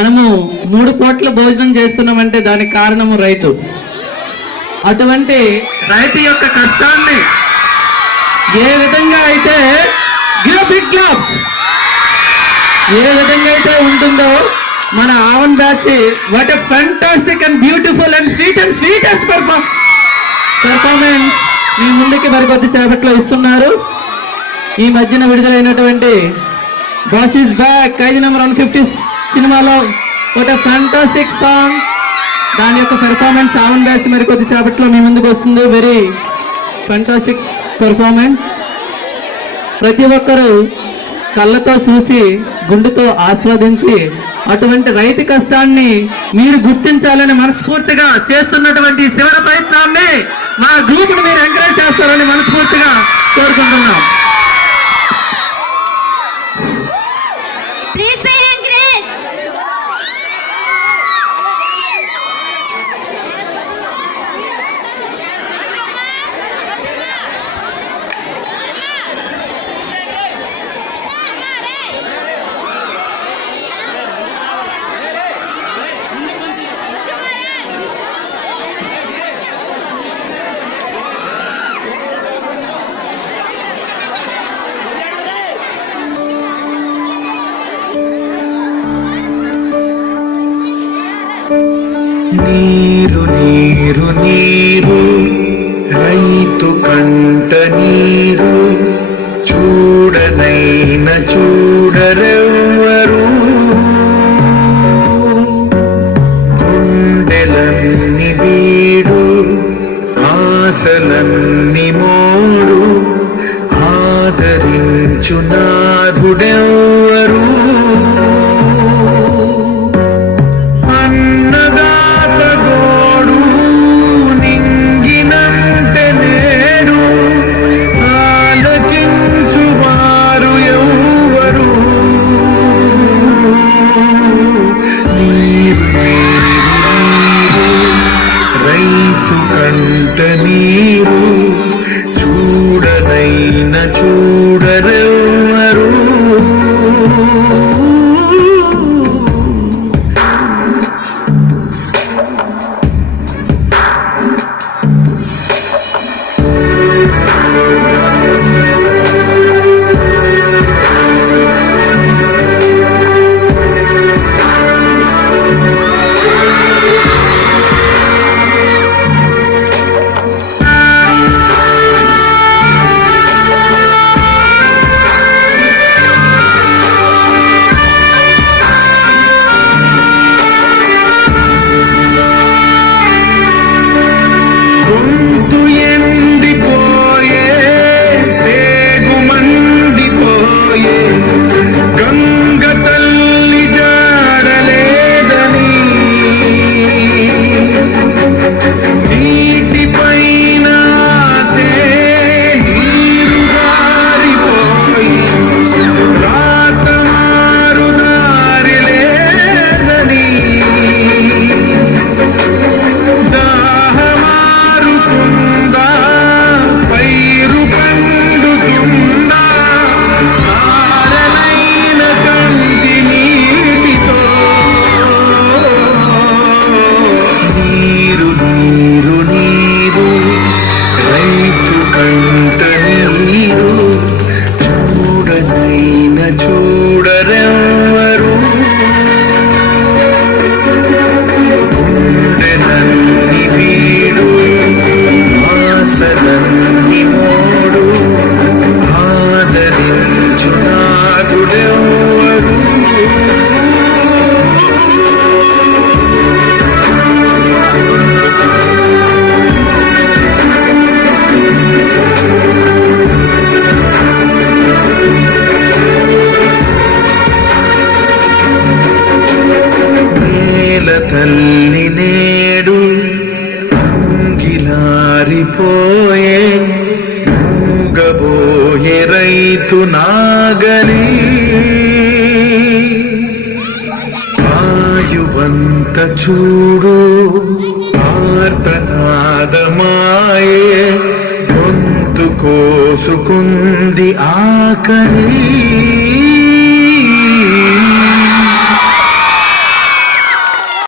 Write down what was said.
మనము 3 పూట్ల భోజనం చేస్తున్నామంటే దానికి కారణము రైతు. అటువంటి రైతు యొక్క కష్టాన్ని ఏ విధంగా అయితే ఏ విధంగా అయితే ఉంటుందో మన ఆవన్ batch what a fantastic and beautiful and sweetest performance మీ ముందుకి మరికొద్ది చేపట్లో ఇస్తున్నారు. ఈ మధ్యన విడుదలైనటువంటి boss is back Khaidi number 150 సినిమాలో వాట్ ఎ ఫ్యాంటాస్టిక్ సాంగ్, దాని యొక్క పెర్ఫార్మెన్స్ ఆవన్ బ్యాచ్ మరికొద్ది చేపట్లో మీ ముందుకు వస్తుంది. Very fantastic performance. ప్రతి ఒక్కరూ కళ్ళతో చూసి గుండెతో ఆస్వాదించి అటువంటి రైతు కష్టాన్ని మీరు గుర్తించాలని మనస్ఫూర్తిగా చేస్తున్నటువంటి శివర ప్రయత్నాన్ని మా గ్రూప్ను మీరు ఎంకరేజ్ చేస్తారని మనస్ఫూర్తిగా కోరుకుంటున్నాం. నీరు నీరు నీరు రైతు కంట నీరు చూడనైన చూడరెవ్వరు. గుండెలన్ని బీడు ఆశలన్ని మోడు ఆదరించు నాథుడెవ్వరు. నీరు చూడనైన చూడరెవ్వరు. చూడరెవ్వరు. గుండెలన్ని వీడు ఆశలన్ని మోడు ఆదరించు నాథుడెవ్వరు. తల్లి నేడు అంగిలారిపోయే మూగబోయే రైతు నాగలి ఆయువంత చూడు ఆర్తనాదమాయే గొంతు కోసుకుంది ఆకలి.